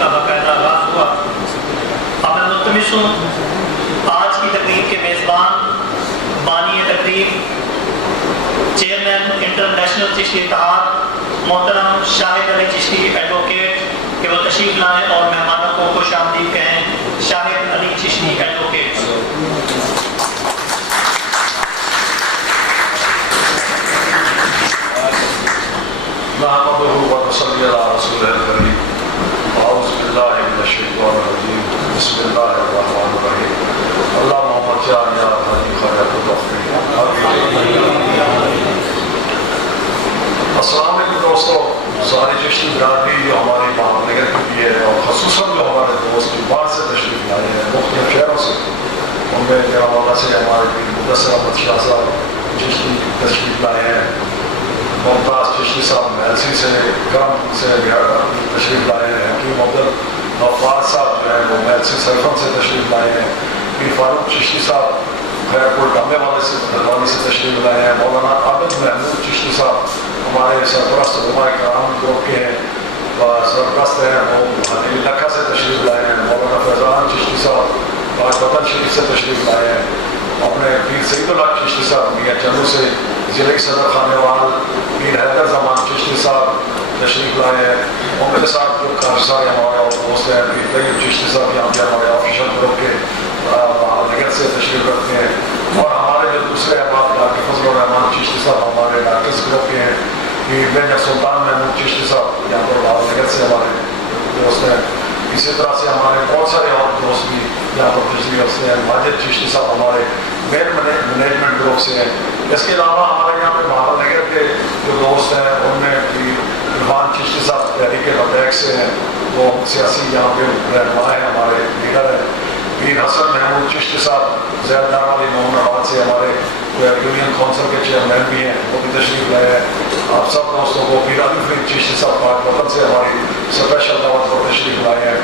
کا باقاعدہ آغاز ہوا. اب میں ملتمس ہوں آج کی تقریب کے میزبان بانی تقریب چیئرمین انٹرنیشنل چشتی اتحاد محترم شاہد علیہ چشتی ایڈوکیٹ کہ وہ تشریف لائیں اور مہمانوں کو خوش آمدید کہیں. شاہد علی چشتی ایڈوکیٹ. نحمده ونصلي على رسوله الكريم. اعوذ بالله من الشيطان الرجيم. بسم الله الرحمن الرحيم. اللهم اجعل يا غني خيرات التوفيق. السلام علیکم دوستو. ساری چشتی برادری جو ہماری بہاولنگر کی بھی ہے اور خصوصاً جو ہمارے دوست جو باہر سے تشریف لائے ہیں مختلف شہروں سے، ان میں جناب سے ہمارے رحمۃ شاہ صاحب چشتی تشریف لائے ہیں، ممتاز چشتی صاحب محلسی سے کرم سے تشریف لائے ہیں، حکیم عبدالغفار صاحب جو ہیں وہ محلسی سرفن سے تشریف لائے ہیں، پھر فاروق چشتی صاحب خیرپور ڈامے والے سے دلوانی سے تشریف لائے ہیں، مولانا عابد محمود چشتی صاحب ہمارے سرپرست علماء کرام گروپ کے ہیں، سرپرست ہیں وہ لکھا سے تشریف لائے ہیں، مولانا فیضان چشتی صاحب وطن شریف سے تشریف لائے ہیں، اپنے پیر سعید اللہ چشتی صاحب میاں چندو سے ضلع صدر خانے وال پیر حیدر زمان چشتی صاحب تشریف لائے ہیں، ان کے ساتھ جو کافی سارے ہمارے دوست ہیں، پیر طیب چشتی صاحب یہاں پہ ہمارے آفیشل گروپ کے بہاولنگر سے تشریف رکھتے ہیں، اور ہمارے جو دوسرے احباب ڈاکٹر فضل الرحمان چشتی صاحب ہمارے ڈاکٹرس گروپ کے ہیں، پیر بن سلطان محمود چشتی صاحب یہاں پر بہاولنگر سے ہمارے دوست ہیں، اسی طرح سے ہمارے بہت سارے اور دوست بھی یہاں پر تشریف رکھتے ہیں، ماجد چشتی صاحب ہمارے مین مینجمنٹ گروپ سے ہیں. اس کے علاوہ ہمارے یہاں پہ بہاولنگر کے جو دوست ہیں ان میں عرفان چشتی صاحب تحریک لبیک سے ہیں، وہ سیاسی یہاں پہ رہنما ہیں، ہمارے لیڈر ہیں. پیر حسن محمود چشتی صاحب زیادہ علی محمد آباد سے ہمارے یونین کونسل کے چیئرمین بھی ہیں، وہ بھی تشریف لائے ہیں. آپ سب دوستوں کو پیر علی فرید چشتی صاحب پاک وطن سے ہماری اسپیشل دعوت پر تشریف لائے ہیں.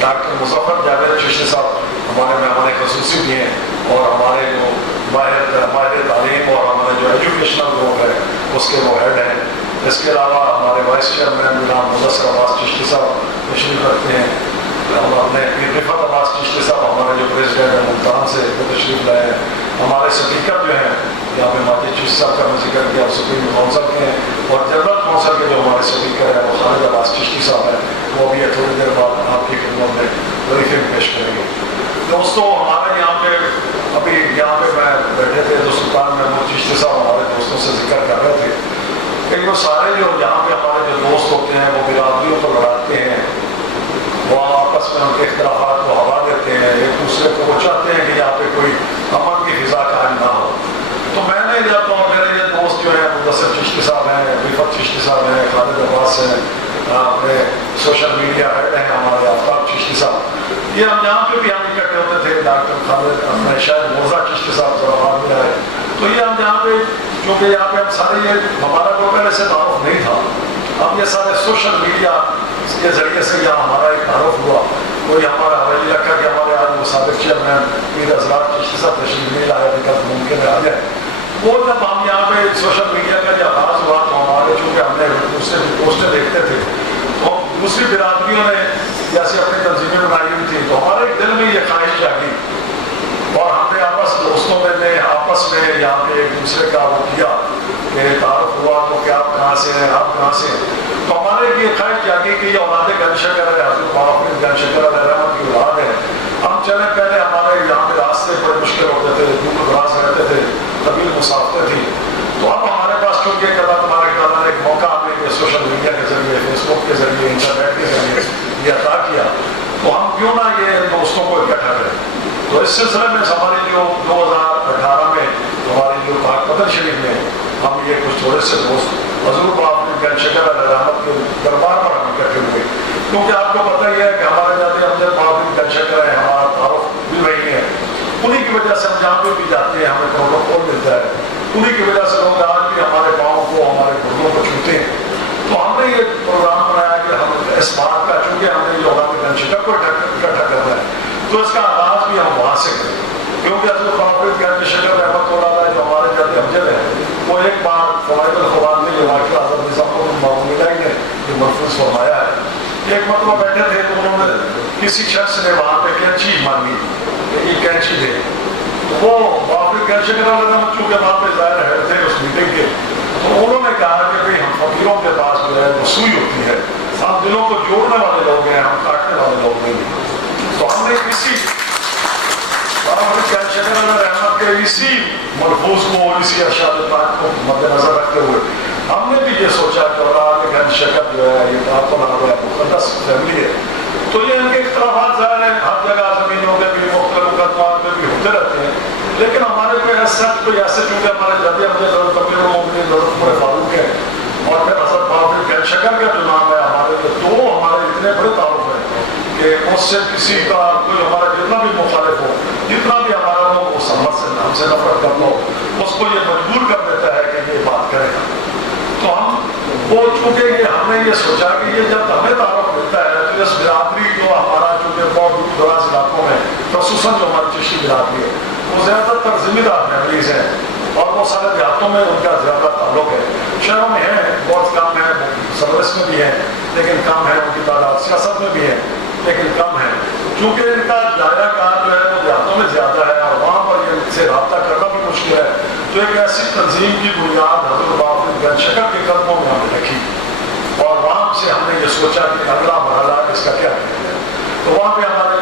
ڈاکٹر مظفر جاوید چشتی صاحب ہمارے مہمان خصوصی بھی ہیں، اور ہمارے جو ماہر تعلیم اور ہمارے جو ایجوکیشنل گروپ ہے اس کے وہ ہیڈ ہیں. اس کے علاوہ ہمارے وائس چیئرمین غلام مدثر عباس چشتی صاحب تشریف رکھتے ہیں. ہم اپنے پیر رفعت عباس چشتی صاحب ہمارے جو پریزیڈنٹ ہیں ملتان سے وہ تشریف لائے ہیں. ہمارے اسپیکر جو ہیں یہاں پہ ماجد چشتی صاحب کا میں ذکر کیا، سپریم کونسل کے ہیں، اور جنرل کونسل کے جو ہمارے اسپیکر ہیں وہ خالد عباس چشتی صاحب ہیں، وہ بھی تھوڑی دیر بعد آپ کی خدمت میں بریفنگ پیش کریں گے. دوستوں ہمارے یہاں پہ ابھی یہاں پہ میں بیٹھے تھے تو سلطان محمود چشتی صاحب ہمارے دوستوں سے ذکر کر رہے تھے کہ وہ سارے جو یہاں پہ ہمارے جو دوست ہوتے ہیں وہ برادریوں کو لڑاتے ہیں، وہ آپس میں ان کے اختلافات کو ہوا دیتے ہیں، ایک دوسرے کو وہ چاہتے ہیں کہ یہاں پہ کوئی امن کی فضا قائم نہ ہو. تو میں نے جب میرے یہ دوست جو ہیں مدثر چشتی صاحب ہیں، رفعت چشتی صاحب ہیں، خالد عباس ہیں، اپنے سوشل میڈیا ہیڈ ہیں ہمارے آفتاب چشتی صاحب، یہ ہم یہاں پہ بھی ہم اکٹھے ہوتے تھے. ڈاکٹر خالد اپنے شاید مرزا چشتی صاحب ضرور میں آئے، تو یہ ہم یہاں پہ چونکہ یہاں پہ ہم سارے یہ ہمارا کو پہلے سے تعارف نہیں تھا، اب یہ سارے سوشل میڈیا کے ذریعے سے یہاں ہمارا ایک تعارف ہوا. کوئی ہمارا حویلی رکھا کہ ہمارے آج سابق چیئرمین پیر حضرات چشتی صاحب تشریف نہیں لائے ابھی تک ممکن ہے آ جائے. وہ جب ہم یہاں پہ سوشل میڈیا کا جب آغاز ہوا تو ہمارے چونکہ ہم نے دوسرے پوسٹیں دیکھتے تھے تو دوسری برادریوں نے جیسے اپنی تنظیمیں بنائی ہوئی تھی، تو ہمارے دل میں یہ خواہش جاگی اور ہم نے آپس دوستوں میں آپس میں یہاں پہ ایک دوسرے کا وہ کیا کہ تعارف ہوا تو کہ آپ کہاں سے ہیں، آپ کہاں سے ہیں. تو ہمارے یہ خواہش جاگی کہ یہ اولاد گن شکر ہے، حضرت بابا گن شکر علیہ رحمۃ کی اولاد ہے. ہم چلے پہلے ہمارے یہاں پہ راستے بڑے مشکل ہوتے تھے، دور دراز رہتے تھے، طویل مسافتیں تھیں، تو اب ہمارے پاس چونکہ اللہ تبارک تعالیٰ نے ایک موقع ہمیں سوشل میڈیا کے ذریعے، فیس بک کے ذریعے، انٹرنیٹ کے ذریعے یہ عطا کیا، تو ہم کیوں نہ یہ دوستوں کو اکٹھا کریں. تو اس سلسلے میں ہماری جو 2018 میں ہماری جو پاک وطن شریف میں ہم یہ کچھ تھوڑے سے دوست حضور بابا گن شکر علیہ رحمۃ کے دربار پر ہم اکٹھے ہوئے، کیونکہ آپ کو پتہ ہی ہے کہ ہمارے جاتے امجد بابا گن شکر ہے، ہمارا تعارف بھی وہی ہے، انہیں کی وجہ سے ہم جہاں پہ بھی جاتے ہیں ہمیں پروٹوکول ملتا ہے، انہیں کی وجہ سے لوگ آج بھی ہمارے پاؤں کو ہمارے گردوں کو چھوتے ہیں. تو ہم نے یہ پروگرام بنایا کہ ہم اس بات کا چونکہ ہم نے جو اولاد گن شکر کو اکٹھا کرنا ہے تو اس کا آغاز بھی ہم وہاں سے کریں، کیونکہ حضرت بابا گن شکر رحمۃ اللہ جو ہمارے جاتے امجد ہیں وہ ایک بار فوائد الخوان میں یہ واقعہ حضرت نے جو محفوظ فرمایا ہے. ایک مرتبہ بیٹھے تھے تو انہوں انہوں نے کسی شخص نے وہاں پہ کینچی مانگی کہ یہ کینچی دے، وہ واپس کینچی کرا لگا، چونکہ وہاں پہ ظاہر ہے تھے اس میٹنگ کے، تو انہوں نے کہا کہ بھئی ہم فقیروں کے پاس جو ہے وہ سوئی ہوتی ہے، ہم دلوں کو جوڑنے والے لوگ ہیں، ہم کاٹنے والے لوگ نہیں ہیں۔ تو ہم نے اسی رحمت کے اسی ملفوظ کو، اسی ارشاد پاک کو مد نظر رکھتے ہوئے ہم نے بھی یہ سوچا کہ اولاد گھر شکر جو ہے یہ آپ کو نام ہے مقدس فیملی ہے، تو یہ ان کے اختلافات ظاہر ہیں، ہر جگہ زمینوں کے بھی مختلف مقدمات میں بھی ہوتے رہتے ہیں، لیکن ہمارے کوئی سچ کوئی ایسے، چونکہ ہمارے جدید حضرت حضرت فاروق ہے اور پھر حضرت بابا گھر شکر کا جو نام ہے، ہمارے دو ہمارے اتنے بڑے تعارف ہیں کہ اس سے کسی کا کوئی ہمارا جتنا بھی مخالف ہو، جتنا بھی ہمارا لوگ اس ہم سے نفرت کر لو، اس کو یہ مجبور کر دیتا ہے کہ یہ بات کرے۔ تو ہم وہ چونکہ یہ ہم نے یہ سوچا کہ یہ جب ہمیں تعارف ملتا ہے تو اس برادری جو ہمارا چونکہ بہت دور دراز علاقوں میں خصوصاً جو ہماری چشتی برادری ہے وہ زیادہ تر ذمہ دار فیملیز ہیں اور وہ سارے دیہاتوں میں ان کا زیادہ تعلق ہے، شہروں میں ہیں بہت کم ہے، سروس میں بھی ہیں لیکن کم ہے، ان کی تعداد سیاست میں بھی ہے لیکن کم ہے، چونکہ ان کا دائرہ کار جو ہے وہ دیہاتوں میں زیادہ ہے اور وہاں پر ان سے رابطہ کرنا بھی مشکل ہے، تو ایک ایسی تنظیم کی بنیاد حضرت بابا نے گھر شکر کے قدموں میں ہم نے رکھی اور وہاں سے ہم نے یہ سوچا کہ اگلا مرحلہ اس کا کیا ہے۔ تو وہاں پہ ہمارے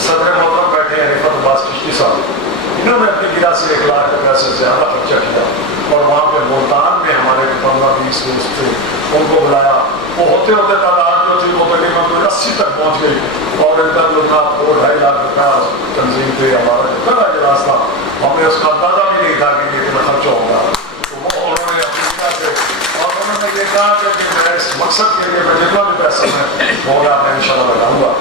صدر محترم بیٹھے ہیں رحمۃ چشتی صاحب، انہوں نے اپنی گرا سے 1 لاکھ روپے سے زیادہ خرچہ کیا اور وہاں پہ ملتان میں ہمارے 15-20 دوست تھے، ان کو بلایا، وہ ہوتے ہوتے تعداد جو تھی وہ تقریباً 80 تک پہنچ گئی اور ان کا جو تھا 2-2.5 لاکھ روپیہ تنظیم تھے، ہمارا جو پہلا اجلاس تھا ہمیں اس کا اندازہ بھی نہیں تھا کہ یہ اتنا خرچہ ہوگا، تو وہ انہوں نے اپنی گرا سے اور انہوں نے یہ کہا کہ میں اس مقصد کے لیے میں جتنا بھی پیسہ میں ہوگا میں انشاءاللہ لگاؤں گا،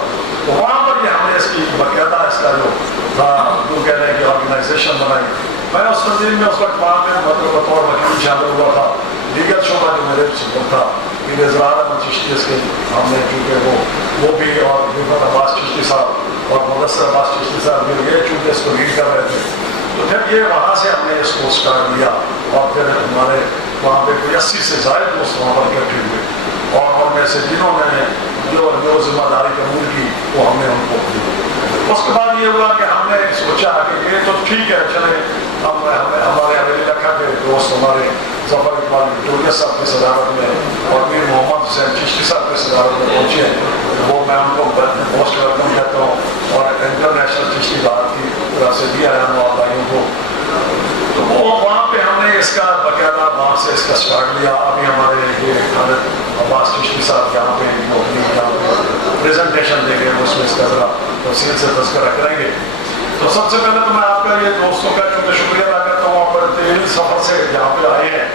تو وہاں پر یہ ہم نے اس کی باقاعدہ اس کا جو تھا جو کہہ رہے ہیں کہ آرگنائزیشن بنائی، میں اس تنظیم میں اس وقت وہاں پہ مطلب بطور وکیل شامل ہوا تھا، لیگل شعبہ جو میرے سپر تھا کہ اظہار چشتی اس کے ہم نے چونکہ وہ بھی اور عباس چشتی صاحب اور مدثر عباس چشتی صاحب بھی یہ چونکہ اس کو لیڈ کر رہے تھے، تو پھر یہ وہاں سے ہم نے اس کو اسٹارٹ لیا اور پھر ہمارے وہاں پہ کوئی 80 سے زائد دوست وہاں پر اکٹھے ہوئے اور ان میں سے جنہوں نے جو ذمہ داری قبول کی وہ ہم نے ان کو دی۔ اس کے بعد یہ ہوا کہ ہم نے سوچا کہ یہ تو ٹھیک ہے چلے ہمارے حویلی رکھا کے دوست ہمارے ظفر اقبال ٹوریہ صاحب کی صدارت میں اور میر محمد حسین چشتی صاحب کی صدارت میں پہنچے، وہ میں ان کو موسٹ ویلکم کہتا ہوں اور انٹرنیشنل چشتی بھارت کی طرح سے بھی آیا ہوں بھائیوں کو، تو وہ وہاں پہ ہم نے اس کا باقاعدہ وہاں سے اس کا اسٹارٹ لیا۔ ابھی ہمارے یہ حضرت عباس چشتی صاحب یہاں پہ پریزنٹیشن دیں گے، اس میں اس کا ذرا تفصیل سے تذکرہ کریں گے۔ تو سب سے پہلے تو میں آپ کا یہ دوستوں کا چونکہ شکریہ ادا کرتا ہوں، آپ طویل سفر سے یہاں پہ آئے ہیں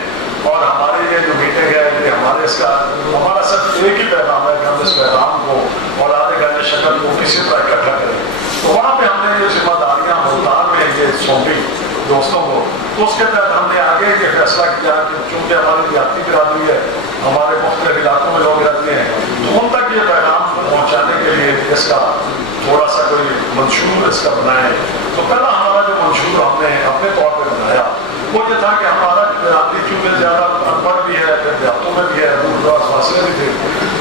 اور ہماری یہ جو میٹنگ ہے یہ ہمارے اس کا ہمارا صرف ایک ہی پیغام ہے کہ ہم اس پیغام کو اولاد گھر شکل کو کسی طرح اکٹھا کریں، تو وہاں پہ ہم نے یہ ذمہ داریاں ملتان میں یہ سونپی دوستوں کو، تو اس کے تحت ہم نے آگے یہ فیصلہ کیا کہ چونکہ ہماری دیہاتی برادری ہے، ہمارے مختلف علاقوں میں لوگ رہتے ہیں، تو ان تک یہ پیغام پہنچانے کے لیے اس کا تھوڑا سا کوئی منشور اس کا بنائیں۔ تو پہلا ہمارا جو منشور ہم نے اپنے طور پہ بنایا وہ یہ تھا کہ ہمارا برادری چونکہ زیادہ ان پڑھ بھی ہے، پھر دیہاتوں میں بھی ہے، دور دراز فاصلے بھی تھے،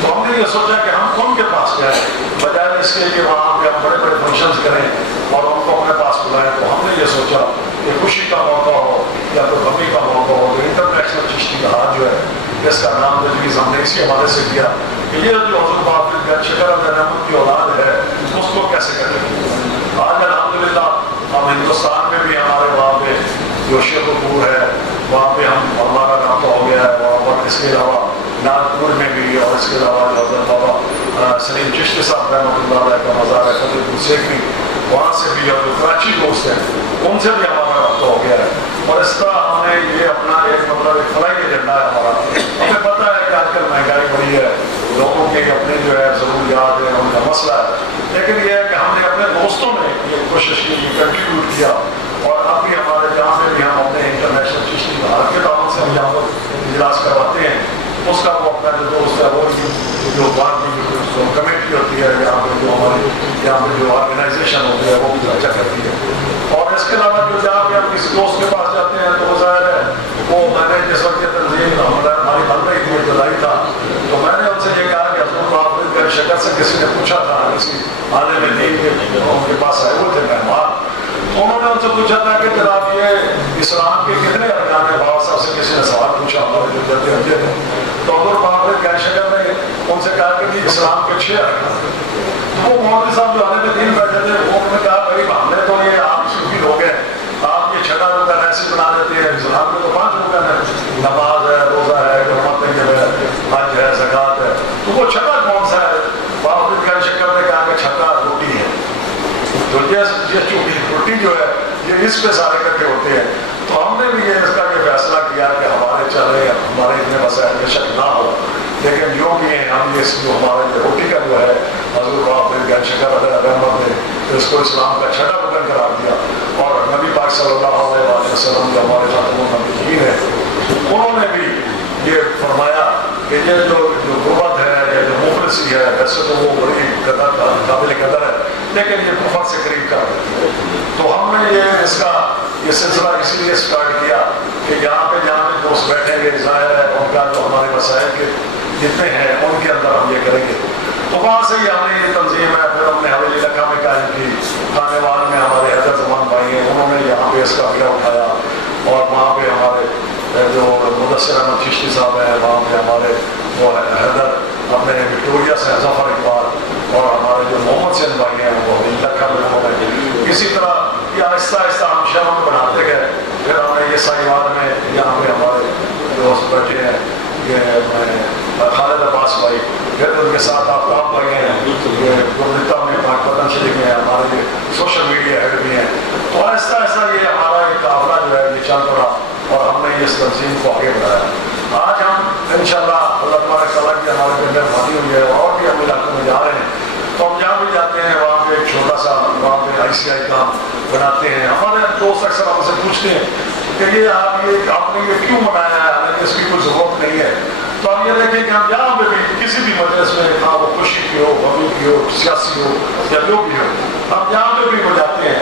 تو ہم نے یہ سوچا کہ ہم ان کے پاس جائیں بجائے اس کے کہ وہاں پہ ہم بڑے بڑے فنکشنز کریں اور ان کو اپنے پاس بلائیں، تو ہم نے یہ سوچا کہ خوشی کا موقع ہو یا تو غمی کا موقع ہو تو انٹرنیشنل چشتی اتحاد جو ہے اس کا نام تجویز ہم نے اسی حوالے سے کیا کہ یہ جو حضرت بابا گھر شکر رحمت کی اولاد ہے اس کو کیسے کریں۔ آج الحمدللہ ہم ہندوستان میں بھی ہمارے وہاں پہ جو شیخ پور ہے وہاں پہ ہمارا رابطہ ہو گیا ہے، اور اس کے علاوہ ناگپور میں بھی اور اس کے علاوہ حضرت بابا سلیم چشتی صاحب رحمۃ اللہ علیہ کا مزار ہے فتح سیکری، وہاں سے بھی اور جو کراچی دوست ہیں ان سے بھی ہمارا رابطہ ہو گیا ہے، اور اس طرح ہم نے یہ اپنا ایک مطلب ایک فلائی ایجنڈا ہے ہمارا۔ ہمیں پتہ ہے کہ آج کل مہنگائی بڑی ہے، لوگوں کی اپنی جو ہے ضروریات ہے، ان کا مسئلہ ہے، لیکن یہ ہے کہ ہم نے اپنے دوستوں میں یہ کوشش کی، یہ کنٹریبیوٹ کیا، اور ابھی ہمارے جہاں پہ بھی ہم اپنے انٹرنیشنل چشتی بھارت کے تعاون سے ہم یہاں پر اجلاس کرواتے ہیں، اس کا وہ اپنا جو دوست ہے وہ جو بات کی جو کمیٹی ہوتی ہے یہاں پہ جو ہماری یہاں پہ جو آرگنائزیشن ہوتی ہے وہ بھی چرچا کرتی ہے، اور اس کے علاوہ جو جہاں پہ ہم کسی دوست کے پاس جاتے ہیں تو وہ ظاہر ہے وہ میں نے جس وقت یہ تنظیم ہماری بن رہی تھی ابتدائی تھا، تو میں نے ان سے یہ کہا کہ حضرت بابا گھر شکر سے کسی نے پوچھا تھا، کسی عالم دین کے ان کے پاس آئے ہوئے تھے مہمان، انہوں نے ان سے پوچھا تھا کہ جناب یہ اسلام کے کتنے ارکان ہیں؟ بابا صاحب سے کسی نے سوال پوچھا ہمارے جو جدید حجے تھے، تو حضور پاک کے شکر نے ان سے کہا کہ اسلام کے 6 ارکان ہیں۔ تو وہ مولوی صاحب جو عالم دین بیٹھے تھے وہ انہوں نے کہا بھائی ہم نے تو یہ آپ صوفی لوگ ہیں، آپ یہ 6 رکن ایسے بنا دیتے ہیں، اسلام میں تو 5 رکن ہیں، نماز ہے، روزہ ہے، حرمت ہے، حج ہے، زکوٰۃ ہے، تو وہ 6 کون سا ہے؟ بابا کا شکر نے کہا کہ 6 روٹی ہے۔ تو یہ روٹی جو ہے یہ اس پہ سارے اکٹھے ہوتے ہیں۔ تو ہم نے بھی اس کا یہ فیصلہ کیا کہ ہمارے چلے ہمارے اتنے مسائل بے شک نہ ہو، لیکن جو بھی ہیں ہم یہ جو ہمارے روٹی کا جو ہے حضور بابا شکر علیہ رحمت نے تو اس کو اسلام کا 6 رکن قرار دیا، اور نبی پاک صلی اللہ علیہ وسلم جو ہمارے خاتم النبیین ہیں انہوں نے بھی یہ فرمایا کہ یہ جو غربت ہے یا جو مفلسی ہے ویسے تو وہ بڑی قابل قدر ہے، لیکن یہ کفر سے قریب کر دیتی ہے۔ تو ہم نے اس کا یہ سلسلہ اس لیے اسٹارٹ کیا کہ یہاں پہ جہاں پہ دوست بیٹھیں گے ظاہر ہے ان کا جو ہمارے مسائل کے جتنے ہیں ان کے اندر ہم یہ کریں گے۔ تو وہاں سے ہی ہم نے یہ تنظیم ہے، پھر ہم نے حویلی علاقہ میں قائم کی، کھانے والے میں ہمارے حضرت زمان بھائی ہیں انہوں نے یہاں پہ اس کا بیڑا اٹھایا، اور وہاں پہ ہمارے جو مدثر احمد چشتی صاحب ہیں، وہاں پہ ہمارے وہ حیدر اپنے وکٹوریا سے ظفر اقبال، اور ہمارے جو محمد سین بھائی ہیں وہ حویلی علاقہ میں انہوں نے اسی طرح یہ آہستہ آہستہ ہم شہروں میں بناتے گئے۔ پھر ہم نے یہ سائیوان میں یہاں پہ ہمارے دوست بیٹھے ہیں یہ خالد عباس بھائی، پھر ان کے ساتھ آفتاب بھائی ہیں، یہ گلتا میں پاکستان شریف میں ہمارے یہ سوشل میڈیا ہیڈ بھی ہیں۔ تو آہستہ آہستہ یہ ہمارا ایک قافلہ جو ہے یہ چل پڑا، اور ہم نے اس تنظیم کو آگے بڑھایا۔ آج ہم انشاءاللہ اللہ تبارک تعالیٰ کی ہمارے دل میں مانی ہوئی ہے، اور بھی ہم علاقوں میں جا رہے ہیں، تو ہم جہاں بھی جاتے ہیں وہاں پہ ایک چھوٹا سا وہاں پہ ICI کا بناتے ہیں۔ ہمارے دوست اکثر ہم سے پوچھتے ہیں کہ یہ آپ نے یہ کیوں بنایا ہے، حالانکہ اس کی کوئی ضرورت نہیں ہے۔ تو ہم یہ دیکھیں کہ ہم جہاں پہ بھی کسی بھی مجلس میں ہاں وہ خوشی کی ہو، غمی کی ہو، سیاسی ہو یا جو بھی ہو، ہم جہاں پہ بھی ہو جاتے ہیں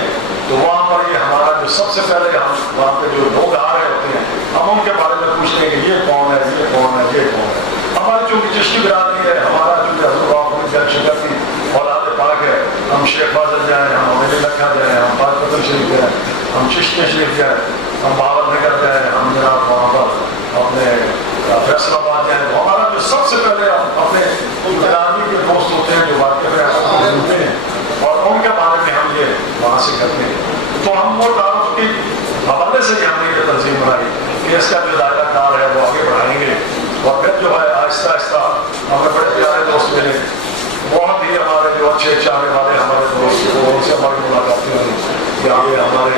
تو وہاں پر یہ ہمارا جو سب سے پہلے ہم وہاں پہ جو لوگ آ رہے ہوتے ہیں ہم ان کے بارے میں پوچھتے ہیں کہ یہ کون ہے، یہ کون ہے، یہ کون ہے۔ ہماری چونکہ چشتی برادری ہے، ہمارا چونکہ حضرت شکر کی اولاد پاک ہے، ہم شیخ فاضل جائیں، ہم حویلی لکھا جائیں، ہم فاروقی شریف جائیں، ہم چشتی شریف جائیں، ہم بہاولنگر جائیں، ہم جناب وہاں پر اپنے فیصل آباد جائیں، تو ہمارا جو سب سے پہلے اپنے برادری کے دوست ہوتے ہیں جو واقعہ میں ملتے ہیں، اور ان کے بارے میں ہم یہ وہاں سے کرتے ہیں۔ تو ہم وہ تعارف کی حوالے سے ہی ہم نے یہ تنظیم بنائی کہ اس کا جو دائرہ کار ہے وہ آگے بڑھائیں گے، اور پھر جو ہے آہستہ آہستہ ہمیں بڑے پیارے دوست ملے، بہت ہی ہمارے جو اچھے چاہنے والے ہمارے دوست وہ ان سے ہماری ملاقاتیں ہوئی، یہاں پہ ہمارے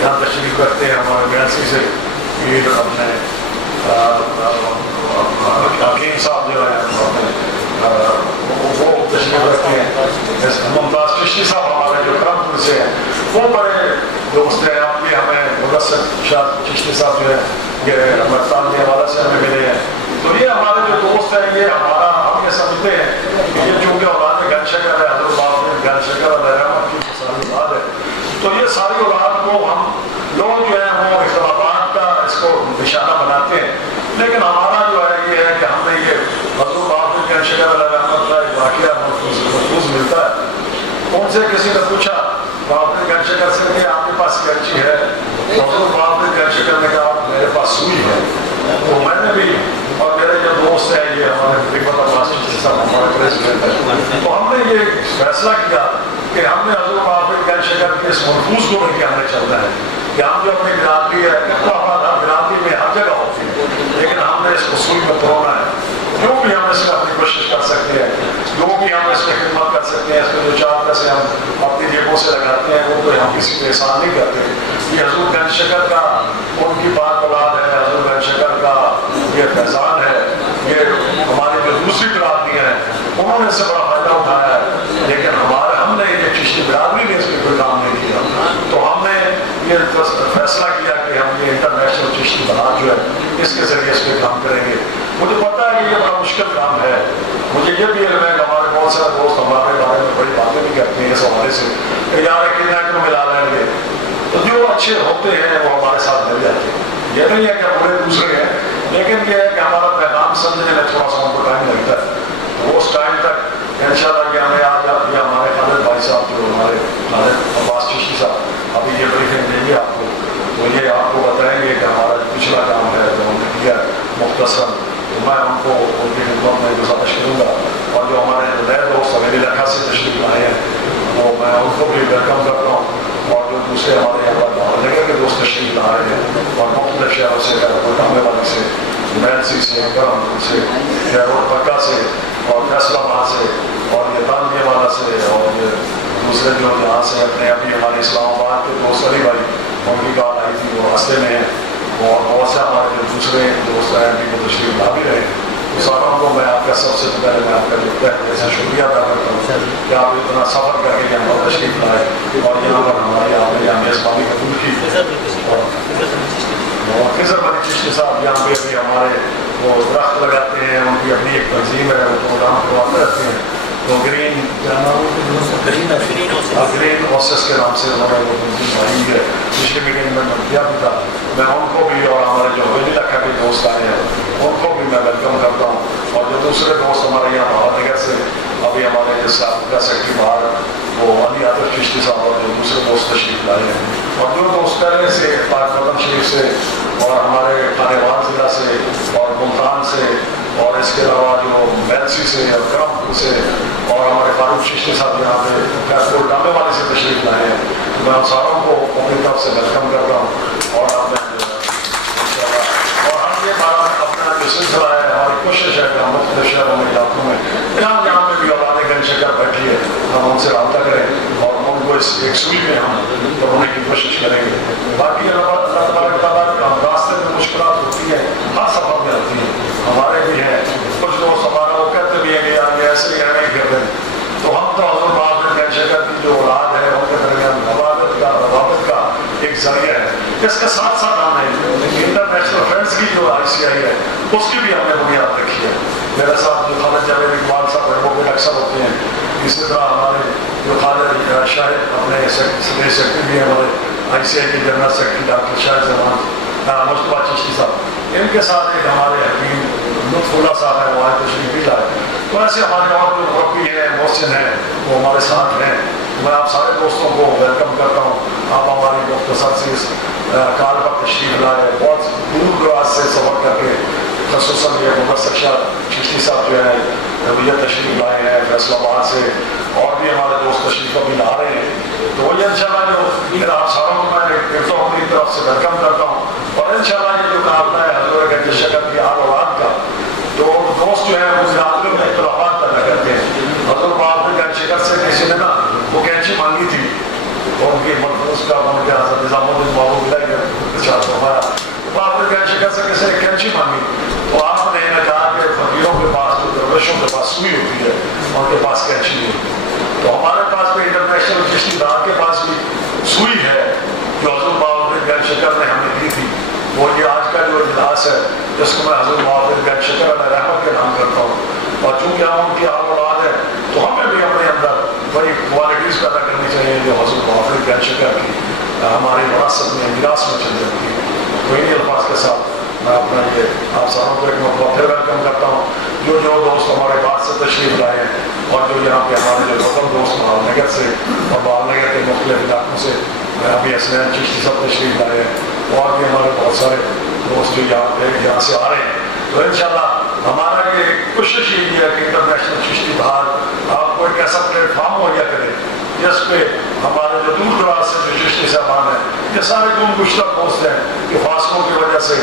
یہاں تشریف رکھتے ہیں ہمارے میانسی سے پیر اپنے حکیم صاحب جو ہیں وہ تشریف رکھتے ہیں، ممتاز چشتی صاحب ہمارے جو کرم سے ہیں وہ بڑے دوست ہیں۔ آپ بھی ہمیں مدثر شاہد چشتی صاحب جو ہے یہ ہمارے حوالہ سے ہمیں ملے ہیں۔ تو یہ ہمارے جو دوست ہیں یہ ہمارا ہم یہ سمجھتے ہیں کہ یہ چونکہ اولاد گن شکر ہے، حضرت بابا گن شکر علیہ رحمت کی مسالی اولاد ہے، تو یہ ساری اولاد کو ہم لوگ جو ہیں وہ اختلافات کا اس کو نشانہ بناتے ہیں، لیکن ہمارا جو ہے یہ ہے کہ ہم نے یہ حضرت بابا گن شکر علیہ رحمت کا ایک واقعہ محفوظ ملتا ہے۔ ان سے کسی نے پوچھا بابا گن شکر سے کہ آپ کے پاس کینچی ہے، تو حضرت بابا گن شکر نے کہا میرے پاس سوئی ہے۔ تو میں نے بھی اور میرے جو دوست ہیں یہ ہمارے خدمت ہمارے پریزیڈنٹ ہیں، تو ہم نے یہ فیصلہ کیا کہ ہم نے حضرت بابا گن شکر کے اس محفوظ کو لے کے ہمیں چلنا ہے کہ ہم جو اپنی برادری ہے برادری میں ہر جگہ ہوتی ہے، لیکن ہم نے اس کو سوئی میں توڑنا ہے۔ جو بھی ہم اس میں اپنی کوشش کر سکتے ہیں، جو بھی ہم اس میں خدمت کر سکتے ہیں، اس میں جو 4 پیسے ہم اپنی جیبوں سے لگاتے ہیں وہ تو ہم کسی کو احسان نہیں کرتے۔ یہ حضرت گن شکر کا ان کی پاک اولاد ہے، حضرت گن شکر کا یہ فیضان ہے، یہ ہماری جو دوسری برادریاں ہیں انہوں نے اس سے بڑا فائدہ اٹھایا ہے، لیکن ہم نے یہ چشتی برادری نے اس میں کوئی کام نہیں کیا۔ تو ہم نے یہ فیصلہ کیا کہ ہم یہ انٹرنیشنل چشتی بنا جو ہے اس کے ذریعے اس پہ کام کریں گے۔ مجھے پتا ہے کہ یہ بڑا مشکل کام ہے، مجھے یہ بھی علم ہے کہ ہمارے بہت سارے دوست ہمارے بارے میں بڑی باتیں بھی کرتے ہیں اس حوالے سے کہ یار کیوں ملا لیں گے، تو جو اچھے ہوتے ہیں وہ ہمارے ساتھ مل جاتے ہیں۔ یہ نہیں ہے کہ پورے دوسرے ہیں، لیکن یہ ہے کہ ہمارا پیغام سمجھنے میں تھوڑا سا ہم کو ٹائم لگتا ہے۔ تو اس ٹائم تک انشاءاللہ یہ ہمیں آج یہ ہمارے خالد بھائی صاحب جو ہمارے خالد عباس چشتی صاحب ابھی یہ بریفنگ دیں گے آپ کو، تو یہ آپ کو بتائیں گے کہ ہمارا پچھلا کام ہے جو ہم نے کیا مختصر، تو میں ان کو ان کی خدمت میں گزارش کروں گا. اور جو ہمارے نئے دوست ہمیں علاقہ سے تشریف لائے ہیں وہ میں ان کو بھی ویلکم کرتا ہوں، اور جو دوسرے ہمارے یہاں پر بہاولنگر کے دوست تشریف لائے ہیں اور مختلف شہروں سے ڈامے والی سے میلسی سے کرم سے روڈ پکا سے اور فیصلہ آباد سے اور یہ تنظیم والا سے اور یہ دوسرے جو یہاں سے اپنے ابھی ہمارے اسلام آباد کے دوست علی بھائی ان کی کال آئی تھی وہ راستے میں ہیں، اور بہت سے ہمارے جو دوسرے دوست ہیں بھی وہ تشریف لا بھی رہے ہیں. تو ساروں کو میں آپ کا سب سے پہلے میں آپ کا جو ایسا شکریہ ادا کرتا ہوں کہ آپ اتنا سفر کر کے یہاں پر تشریف لائے اور یہاں پر ہماری آپ نے یہاں میزبانی قبول کی. اور خضر بھائی چشتی صاحب یہاں پہ ابھی ہمارے وہ درخت لگاتے ہیں، ان کی اپنی ایک تنظیم ہے، وہ پروگرام کرواتے رہتے ہیں. تو گرین اوسس کے نام سے انہوں نے وہ تنظیم بنائی ہے. پچھلی میٹنگ میں کیا بھی تھا، میں ان کو بھی اور ہمارے جو حویلی علاقہ کے دوست آئے ہیں ان کو بھی میں ویلکم کرتا ہوں. اور جو دوسرے دوست ہمارے یہاں بہاولنگر سے ابھی ہمارے جیسے آپ کا سیکٹری باہر وہ علیہ چشتی صاحب اور جو دوسرے دوست تشریف لائے ہیں، اور جو دوست پہلے سے پاک شریف سے اور ہمارے خانوان ضلع سے اور ملتان سے اور اس کے علاوہ جو میلسی سے اور کرم سے اور ہمارے فاروق چشتی صاحب یہاں پہ فیصلہ ڈامے والے سے تشریف لائے ہیں، میں ان ساروں کو اپنی طرف سے ویلکم کرتا ہوں. اور آپ نے اور ہم یہ بارہ اپنا جو سلسلہ ہے ہماری کوشش ہے کہ ہم مختلف شہروں میں علاقوں میں یہاں پہ بھی اولاد گنج شکر بیٹھی ہے، ہم ان سے رابطہ کریں اور ان کو اس ایک سوئی میں ہم کرنے کی کوشش کریں گے. باقی اللہ تبارک تعالیٰ راستے میں مشکلات ہوتی ہیں، ہر سفر میں ہوتی ہیں، ہمارے بھی ہیں کچھ دوست ہمارا وہ کہتے بھی ہیں کہ یار یہ ایسے ہی نہیں کر رہے. تو ہم تو حضرت باب میں گنج شکر کی جو اولاد ہے ان کے درمیان عبادت کا روابط کا ایک ذریعہ ہے. اس کے ساتھ ساتھ ہم نے انٹرنیشنل فرینڈس کی جو ICI ہے اس کی بھی ہم نے بنیاد رکھی ہے. میرے ساتھ جو خالد جاوید اقبال صاحب ہیں وہ بھی اکثر ہوتے ہیں. اسی طرح ہمارے جو خالد شاہد اپنے سیکرٹری بھی ہیں، ہمارے ICI کے جنرل سیکرٹری ڈاکٹر شاہد مصطفیٰ چشتی صاحب، ان کے ساتھ ایک ہمارے حکیم لطف اللہ صاحب ہیں وہ آئے تشریف بھی لائے. تو ایسے ہمارے اور جو مربی ہیں محسن ہیں وہ ہمارے ساتھ ہیں. میں آپ سارے دوستوں کو ویلکم کرتا ہوں. آپ ہماری مختصر سے اس کال پر تشریف لائے، بہت دور دراز سے سفر کر کے خصوصاً یہ مبصر چشتی صاحب جو ہے رویہ تشریف لائے ہیں فیصلہ آباد سے، اور بھی ہمارے دوست تشریف ابھی لا رہے ہیں. تو یہ انشاءاللہ جو آپ ساروں کو میں ایک تو اپنی طرف سے ویلکم کرتا ہوں. اور انشاءاللہ یہ جو کہا ہے حضرت گنج شکر کی اولاد کا، تو دوست جو ہیں وہ زیادہ میں اختلافات پیدا کرتے ہیں. حضرت باب گنج شکر سے کسی نے نا وہ کینچی مانگی تھی اور ان کی اس کا ان کے حضرت نظام الدین بابا ملائی فرمایا باب گنج شکر سے کسی نے کینچی مانگی، تو آپ نے کہا کہ فقیروں کے پاس جو درویشوں کے پاس سوئی ہوتی ہے ان کے پاس کینچی نہیں ہوتی. تو ہمارے پاس بھی انٹرنیشنل چشتی دار کے پاس بھی سوئی ہے جو حضرت باب گنج شکر نے ہمیں دی تھی. وہ یہ آج کا جو اجلاس ہے جس کو میں حضرت باب گنج شکر علیہ رحمت کے نام کرتا ہوں، اور چونکہ ہم ان کی اولاد ہے تو ہمیں بھی اپنے اندر وہی کوالٹیز پیدا کرنی چاہیے جو حضرت باب گنج شکر کی ہماری وراثت میں میراث میں چل جاتی ہے. تو انہیں الفاظ کے ساتھ میں اپنا یہ آپ ساروں کو ایک مرتبہ پھر ویلکم کرتا ہوں. جو دوست ہمارے بعد سے تشریف لائے ہیں اور جو یہاں پہ ہمارے جو لوکل دوست بہاولنگر سے اور بہاولنگر کے مختلف علاقوں سے ابھی اسلین چشتی سب تشریف لائے ہیں، اور بھی ہمارے بہت سارے دوست جو یہاں سے آ رہے ہیں. تو انشاءاللہ ہمارا یہ کوشش یہی ہے کہ انٹرنیشنل چشتی بہار آپ کو ایک ایسا پلیٹ فارم مہیا کرے جس پہ ہمارے جو دور دراز سے جو چشتی صاحبان ہیں یہ سارے گم گشتہ دوست ہیں کہ فاصلوں کی وجہ سے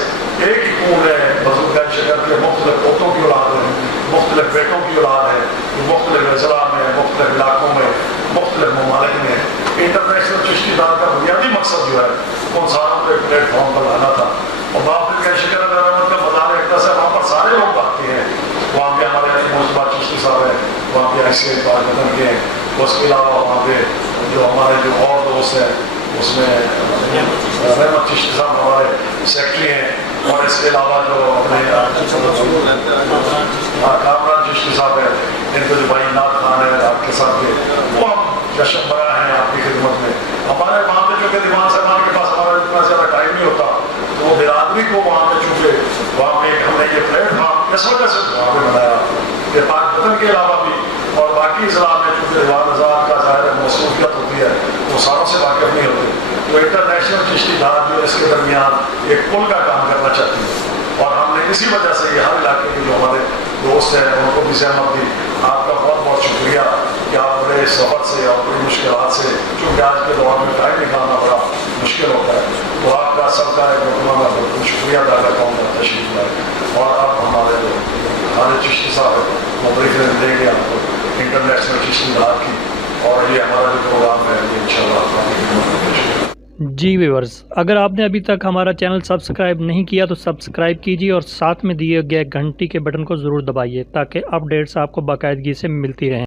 ایک ہی خون ہے. حضرت گنج شکر کے مختلف پوتوں کی اولاد ہے، مختلف بیٹوں کی اولاد ہے، مختلف اضلاع میں، مختلف علاقوں میں، مختلف ممالک میں. انٹرنیشنل چشتی دار کا بنیادی مقصد جو ہے ان ساروں کو ایک پلیٹ فارم پر لانا تھا. اور باب گنج شکر علیہ رحمت کا مزار ایک سے وہاں پر سارے لوگ آتے ہیں. وہاں پہ ہمارے مصطفیٰ چشتی صاحب ہیں، وہاں پہ ICI بابا کے ہیں. اس کے علاوہ وہاں پہ جو ہمارے جو اور دوست ہیں اس میں رحمت چشتی صاحب ہمارے سیکرٹری ہیں، اور اس کے علاوہ جو اپنے کامران چشتی صاحب ہیں ان کو جو بھائی ناد خان ہے آپ کے ساتھ کے وہ ہم جشن برا ہیں آپ کی خدمت میں. ہمارے وہاں پہ جو کہ دیوان صاحبان کے پاس ہمارا اتنا زیادہ ٹائم نہیں ہوتا تو وہ برادری کو وہاں پہ چونکہ وہاں پہ ہم نے یہ پلیٹ فارم اس وجہ سے وہاں پہ بنایا کہ پاک وطن کے علاوہ بھی اور باقی اضلاع میں چونکہ روان ازاد کا ظاہر مصروفیت ہوتی ہے وہ ساروں سے واقف نہیں ہوتے، تو انٹرنیشنل چشتی اتحاد جو اس کے درمیان ایک پل کا کام کرنا چاہتی ہے، اور ہم نے اسی وجہ سے یہ ہر علاقے کے جو ہمارے دوست ہیں ان کو بھی زحمت دی۔ آپ کا بہت بہت شکریہ کہ آپ بڑے سفر سے اور بڑی مشکلات سے، چونکہ آج کے دور میں ٹائم نکالنا بڑا مشکل ہوتا ہے، تو آپ کا سب کا ایک مرتبہ میں بالکل شکریہ ادا کرتا ہوں کہ تشریف لائے، اور آپ ہمارے جو ہمارے چشتی صاحب مبارک دیں گے آپ کو انٹرنیشنل چشتی اتحاد کی، اور یہ ہمارا جو پروگرام ہے یہ انشاءاللہ۔ جی ویورز، اگر آپ نے ابھی تک ہمارا چینل سبسکرائب نہیں کیا تو سبسکرائب کیجیے اور ساتھ میں دیے گئے گھنٹی کے بٹن کو ضرور دبائیے تاکہ اپڈیٹس آپ کو باقاعدگی سے ملتی رہیں۔